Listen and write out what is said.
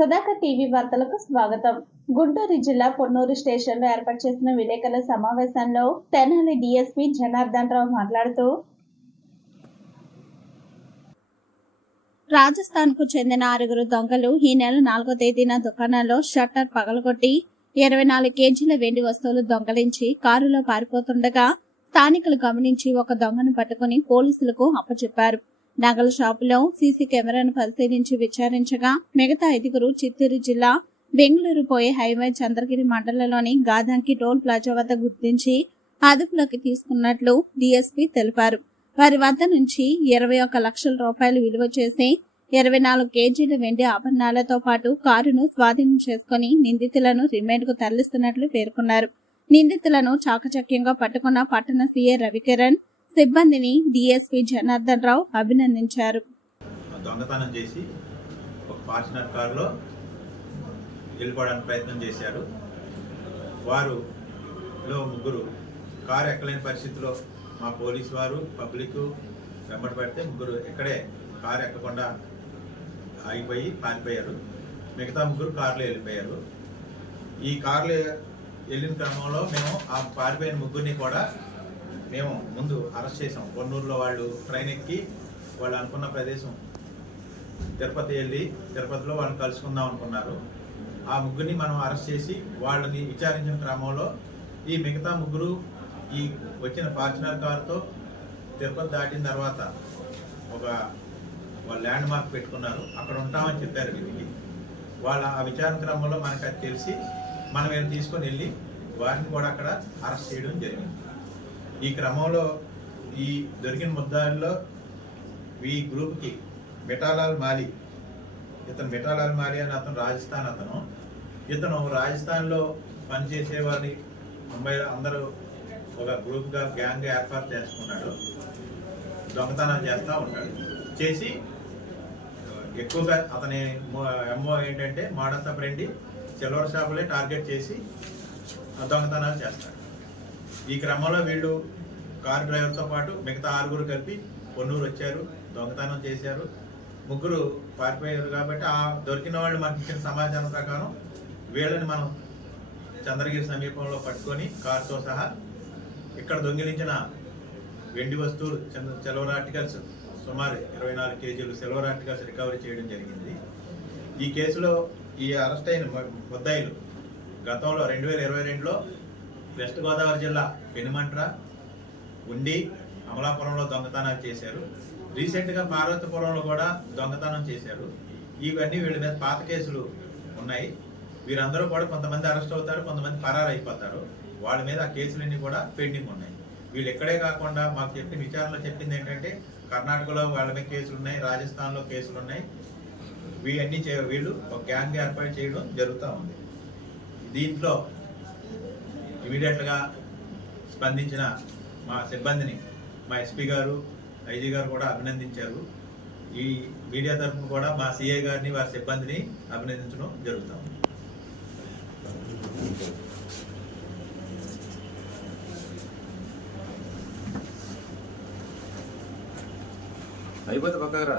సదాక TV వార్తలకు స్వాగతం. గుంటూరు జిల్లా పొన్నూరు స్టేషన్లో ఏర్పాటు చేసిన విలేకరుల సమావేశంలో తెనాలి డిఎస్పీ జనార్దన్ రావు మాట్లాడుతూ రాజస్థాన్కు చెందిన ఆరుగురు దొంగలు ఈ నెల నాలుగో తేదీన దుకాణంలో షట్టర్ పగలగొట్టి ఇరవై నాలుగు కేజీల వెండి వస్తువులు దొంగలించి కారులో పారిపోతుండగా స్థానికులు గమనించి ఒక దొంగను పట్టుకుని పోలీసులకు అప్పచెప్పారు. నగల షాపులో సీసీ కెమెరాను పరిశీలించి విచారించగా మిగతా ఐదుగురు చిత్తూరు జిల్లా బెంగళూరు పోయే హైవే చంద్రగిరి మండలంలోని గాదంకి టోల్ ప్లాజా వద్ద గుర్తించి అదుపులోకి తీసుకున్నట్లు డీఎస్పీ తెలిపారు. వారి వద్ద నుంచి ఇరవై ఒక లక్షల రూపాయలు విలువ చేసి ఇరవై నాలుగు కేజీల వెండి ఆభరణాలతో పాటు కారును స్వాధీనం చేసుకుని నిందితులను రిమైండ్కు తరలిస్తున్నట్లు పేర్కొన్నారు. నిందితులను చాకచక్యంగా పట్టుకున్న పట్టణ సీఏ రవికిరణ్ సిబ్బందిని డీఎస్పీ జనార్దన్ రావు అభినందించారు. దొంగతనం చేసి ఒక ఫార్చునర్ కారులో వెళ్ళిపోవడానికి ప్రయత్నం చేశారు. వారు లో ముగ్గురు కారు ఎక్కలేని పరిస్థితిలో మా పోలీస్ వారు పబ్లిక్ వెంబడి పడితే ముగ్గురు ఎక్కడే కారు ఎక్కకుండా ఆగిపోయి పారిపోయారు. మిగతా ముగ్గురు కారులో వెళ్ళిపోయారు. ఈ కారులో వెళ్ళిన క్రమంలో మేము ఆ పారిపోయిన ముగ్గురిని కూడా మేము ముందు అరెస్ట్ చేసాం కొన్నూరులో వాళ్ళు ట్రైన్ ఎక్కి వాళ్ళు అనుకున్న ప్రదేశం తిరుపతి వెళ్ళి తిరుపతిలో వాళ్ళని కలుసుకుందాం అనుకున్నారు. ఆ ముగ్గురిని మనం అరెస్ట్ చేసి వాళ్ళని విచారించిన క్రమంలో ఈ మిగతా ముగ్గురు ఈ వచ్చిన ఫార్చునర్ కారుతో తిరుపతి దాటిన తర్వాత ఒక వాళ్ళ ల్యాండ్ మార్క్ పెట్టుకున్నారు. అక్కడ ఉంటామని చెప్పారు వీటికి. వాళ్ళ ఆ విచారణ క్రమంలో మనకు అది తెలిసి మనం వీళ్ళని తీసుకొని వెళ్ళి వారిని కూడా అక్కడ అరెస్ట్ చేయడం జరిగింది. ఈ క్రమంలో ఈ దొరికిన ముద్దాల్లో ఈ గ్రూప్కి మిఠాలాల్ మాలి ఇతను మిఠాలాల్ మాలి అని అతను రాజస్థాన్ అతను. ఇతను రాజస్థాన్లో పనిచేసే వారిని ముంబై అందరూ ఒక గ్రూప్గా గ్యాంగ్ ఏర్పాటు చేసుకున్నాడు. దొంగతనాలు చేస్తూ ఉంటాడు చేసి ఎక్కువగా అతని ఎంఓ ఏంటంటే మోడస్ ఆఫ్ రెండి సిల్వర్ షాపులే టార్గెట్ చేసి దొంగతనాలు చేస్తాడు. ఈ క్రమంలో వీళ్ళు కారు డ్రైవర్తో పాటు మిగతా ఆరుగురు కలిపి పొన్నూరు వచ్చారు దొంగతనం చేశారు. ముగ్గురు పారిపోయారు కాబట్టి ఆ దొరికిన వాళ్ళు మనకి ఇచ్చిన సమాచారం ప్రకారం వీళ్ళని మనం చంద్రగిరి సమీపంలో పట్టుకొని కారుతో సహా ఇక్కడ దొంగిలించిన వెండి వస్తువులు చిన్న సిల్వర్ ఆర్టికల్స్ సుమారు ఇరవై నాలుగు కేజీలు సిల్వర్ ఆర్టికల్స్ రికవరీ చేయడం జరిగింది. ఈ కేసులో ఈ అరెస్ట్ అయిన ముద్దాయిలు గతంలో రెండు వేల ఇరవై రెండులో వెస్ట్ గోదావరి జిల్లా పెనుమంట్ర ఉండి అమలాపురంలో దొంగతనాలు చేశారు. రీసెంట్గా పార్వతీపురంలో కూడా దొంగతనం చేశారు. ఇవన్నీ వీళ్ళ మీద పాత కేసులు ఉన్నాయి. వీరందరూ కూడా కొంతమంది అరెస్ట్ అవుతారు కొంతమంది పరారు అయిపోతారు వాళ్ళ మీద ఆ కేసులన్నీ కూడా పెండింగ్ ఉన్నాయి. వీళ్ళు ఎక్కడే కాకుండా మాకు చెప్పిన విచారణలో చెప్పింది ఏంటంటే కర్ణాటకలో వాళ్ళ మీద కేసులు ఉన్నాయి రాజస్థాన్లో కేసులు ఉన్నాయి. వీళ్ళన్నీ చే వీళ్ళు ఒక గ్యాంగ్ ఏర్పాటు చేయడం జరుగుతూ ఉంది. దీంట్లో ఇమీడియట్గా స్పందించిన మా సిబ్బందిని మా ఎస్పీ గారు ఐజీ గారు కూడా అభినందించారు. ఈ మీడియా తరఫున కూడా మా సిఐ గారిని వారి సిబ్బందిని అభినందించడం జరుగుతూ అయిపోతే పక్కరా